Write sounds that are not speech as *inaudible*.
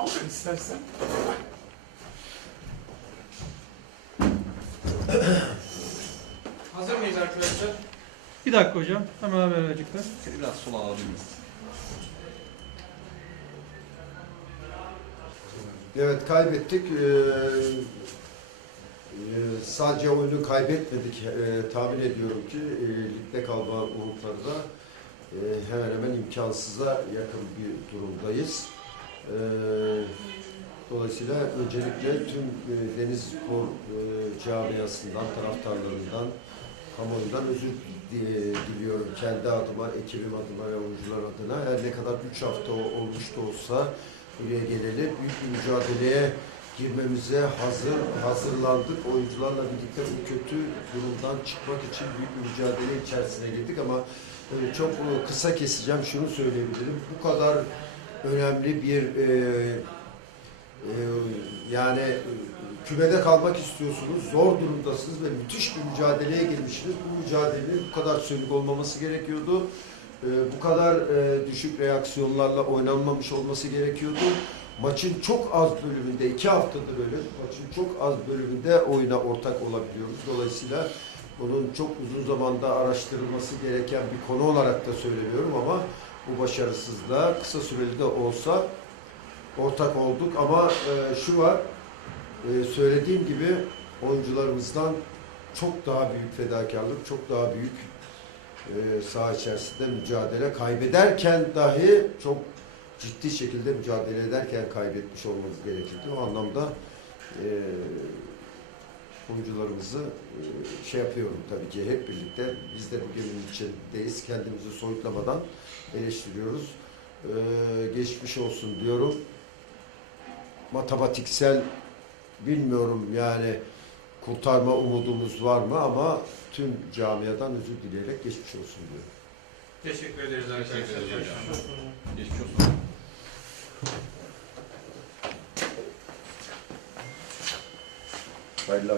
al istersen. *coughs* Hazır mıyız arkadaşlar? Bir dakika hocam. Hemen haber verecekler. Seni biraz sola alabilir miyiz? Evet kaybettik. Ee, e, sadece oyunu kaybetmedik. Ee, tahmin ediyorum ki e, ligde kalma umutları da e, hemen hemen imkansıza yakın bir durumdayız. Ee, dolayısıyla öncelikle tüm e, Deniz Spor e, camiasından, taraftarlarından, kamuoyundan özür di- diliyorum. Kendi adıma, ekibim adına ve oyuncular adına. Her ne kadar 3 hafta olmuş da olsa buraya geleli büyük bir mücadeleye girmemize hazır hazırlandık. Oyuncularla birlikte bu kötü durumdan çıkmak için büyük bir mücadele içerisine girdik ama e, çok e, kısa keseceğim. Şunu söyleyebilirim. Bu kadar önemli bir e, e, yani e, kümede kalmak istiyorsunuz, zor durumdasınız ve müthiş bir mücadeleye girmişsiniz. Bu mücadelenin bu kadar sönük olmaması gerekiyordu. Ee, bu kadar e, düşük reaksiyonlarla oynanmamış olması gerekiyordu. Maçın çok az bölümünde, iki haftadır öyle, maçın çok az bölümünde oyuna ortak olabiliyoruz. Dolayısıyla bunun çok uzun zamanda araştırılması gereken bir konu olarak da söylemiyorum ama bu başarısızlığa kısa süreli de olsa ortak olduk. Ama e, şu var, e, söylediğim gibi oyuncularımızdan çok daha büyük fedakarlık, çok daha büyük e, saha içerisinde mücadele kaybederken dahi çok ciddi şekilde mücadele ederken kaybetmiş olmamız gerekirdi. O anlamda e, oyuncularımızı e, şey yapıyorum tabii ki hep birlikte biz de bu geminin içindeyiz. Kendimizi soyutlamadan eleştiriyoruz. E, geçmiş olsun diyorum. Matematiksel bilmiyorum yani kurtarma umudumuz var mı ama tüm camiadan özür dileyerek geçmiş olsun diyorum. Teşekkür ederiz arkadaşlar. Teşekkür ederiz hocam. Geçmiş olsun. Geçmiş olsun. Hayırlı